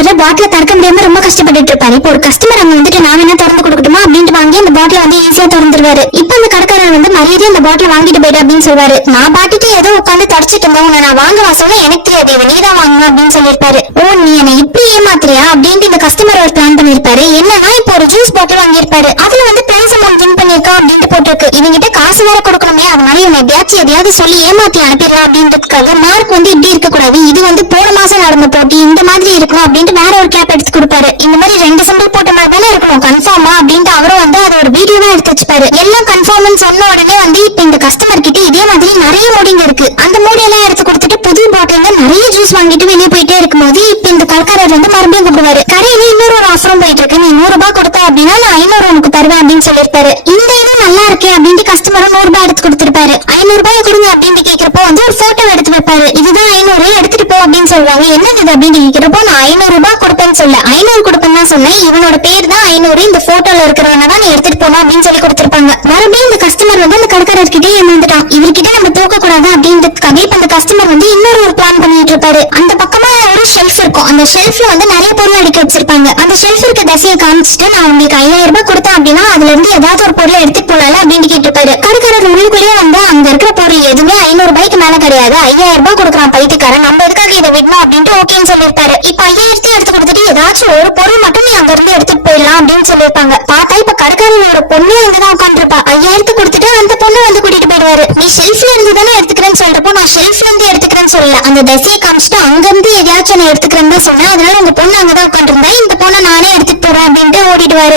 கடைக்காரர் பாட்டில திறக்க முடியாம ரொம்ப கஷ்டப்பட்டு இருப்பாரு. இப்போ ஒரு கஸ்டமர் அங்க வந்துட்டு நான் என்ன திறந்து கொடுக்கட்டுமா அப்படின்ட்டு வாங்கி அந்த பாட்டில வந்து ஈஸியா திறந்துருவாரு. இப்ப அந்த கடைக்காரர் வந்து மரியாதையா அந்த பாட்டில வாங்கிட்டு போயிடு அப்படின்னு சொல்வாரு. நான் பாட்டுக்கு ஏதோ உட்காந்து தொடச்சிட்டு இருந்தேன், உன்னை நான் வாங்க வாசல எனக்கு தெரியாது, இவ நீதான் வாங்கணும் அப்படின்னு சொல்லியிருப்பாரு. ஓ நீ என்ன இப்படி ஏமாத்துறியா அப்படின்ட்டு இந்த கஸ்டமர் ஒரு பிளான் பண்ணிருப்பாரு. என்னன்னா இப்போ ஒரு ஜூஸ் பாட்டில் வாங்கியிருப்பாரு. அதுல வந்து பிரைஸ் அமௌண்ட் வின் பண்ணிருக்கா அப்படின்ட்டு போட்டிருக்கு. இவங்கிட்ட காசு வேற கொடுக்கணுமே, அதனால இவன் எப்படியாச்சும் எதையாவது சொல்லி ஏமாத்தி அனுப்பிடலாம் அப்படின்றதுக்காக மார்க் வந்து இப்படி இருக்க கூடாது, இது வந்து போன மாசம் நடந்த போட்டி இந்த மாதிரி இருக்கணும் அப்படின்ட்டு வேற ஒரு கேப் எடுத்து கொடுப்பாரு. இந்த மாதிரி 2 சிம்பிள் போட்ட மாதிரி தானே இருக்கணும் கன்ஃபார்மா அப்படின்ட்டு அவரும் வந்து அதை ஒரு வீடியோவா எடுத்து வச்சுப்பாரு. எல்லாம் கன்ஃபார்ம்னு சொன்ன உடனே வந்து இப்ப இந்த கஸ்டமர் கிட்ட இதே மாதிரி நிறைய மூடிங்க இருக்கு. அந்த மூடியெல்லாம் எடுத்து கொடுத்துட்டு புது பாட்டில் நிறைய ஜூஸ் வாங்கிட்டு வெளியே போயிட்டே இருக்கும்போது இப்ப இந்த கடைக்காரர் வந்து மறுபடியும் கூப்பிடுவாரு. கடையில இன்னொரு ஒரு ஆஃபரும் போயிட்டு இருக்கு, நீ 100 ரூபாய் கொடுத்தா அப்படின்னா நான் 500 உனக்கு தருவேன் அப்படின்னு சொல்லியிருப்பாரு. இந்த இது நல்லா இருக்கே அப்படின்ட்டு கஸ்டமரும் 100 ரூபாய் எடுத்து கொடுத்திருப்பாரு. 500 ரூபாய் கொடுங்க அப்படின்னு கேட்கிறப்போ வந்து ஒரு போட்டோ எடுத்து வைப்பாரு. இதுதான் 500 எடுத்துட்டு போ அப்படின்னு சொல்றாங்க. என்னது அப்படின்னு கேட்கிறப்போ நான் 500 ரூபாய் கொடுப்பேன்னு சொல்ல 500 கொடுப்பேன்னு தான் சொன்னேன், இவனோட பேர் தான் 500, இந்த போட்டோல இருக்கிறவன தான் நீ எடுத்துட்டு போனோம் அப்படின்னு சொல்லி கொடுத்திருப்பாங்க. மறுபடியும் இந்த கஸ்டமர் வந்து அந்த கடைக்காரர் கிட்டே ஏமாந்துட்டான். இவர்கிட்ட நம்ம தூக்க கூடாது அப்படின்றதுக்காக இப்ப அந்த கஸ்டமர் வந்து இன்னொரு பிளான் பண்ணிட்டு இருப்பாரு. அந்த பக்கமா ஒரு ஷெல்ஃப் இருக்கும். அந்த ஷெல்ஃப்ல வந்து நிறைய பொருள் அடுக்கி வச்சிருப்பாங்க. அந்த ஷெல்ஃப் இருக்க திசையை காமிச்சிட்டு நான் உங்களுக்கு 5000 ரூபாய் கொடுத்தேன் அப்படின்னா அதுல இருந்து ஏதாவது ஒரு பொருளை எடுத்துட்டு போனால அப்படின்னு கேட்டிருப்பாரு. கடைக்காரர் உள்ளுக்குள்ளேயே வந்து அங்க இருக்கிற பொருள் எதுவுமே 500 ரூபாய்க்கு மேல கிடையாது, 5000 ரூபாய் கொடுக்குறான் பைத்தியக்காரன், நம்ம எதுக்காக இதை விடணும் அப்படின்ட்டு ஓகேன்னு சொல்லியிருப்பாரு. இப்ப 5000 எடுத்து கொடுத்துட்டு ஏதாச்சும் ஒரு பொருள் மட்டும் நீ அங்க இருந்து எடுத்துட்டு போயிடலாம் அப்படின்னு சொல்லியிருப்பாங்க. பார்த்தா இப்ப கடைக்காரனோட பொண்ணு அங்கதான் உட்காந்துருப்பா. 5000 கொடுத்துட்டு அந்த பொண்ணு வந்து கூட்டிட்டு போயிடுவாரு. நீ ஷெல்ஃப்ல இருந்து தானே எடுத்துக்கிறேன்னு சொல்றப்போ நான் ஷெல்ஃப்ல இருந்து எடுத்துக்கிறேன்னு சொல்லல, அந்த திசையை காமிச்சிட்டு அங்க இருந்து எதையாச்சும் நான் எடுத்துக்கிறேன்னு தான் சொன்னேன், அதனால உங்க பொண்ணு அங்கதான் உட்காந்துருந்தா இந்த பொண்ணை நானே எடுத்துட்டு போறேன் அப்படின்ட்டு ஓடிடுவாரு.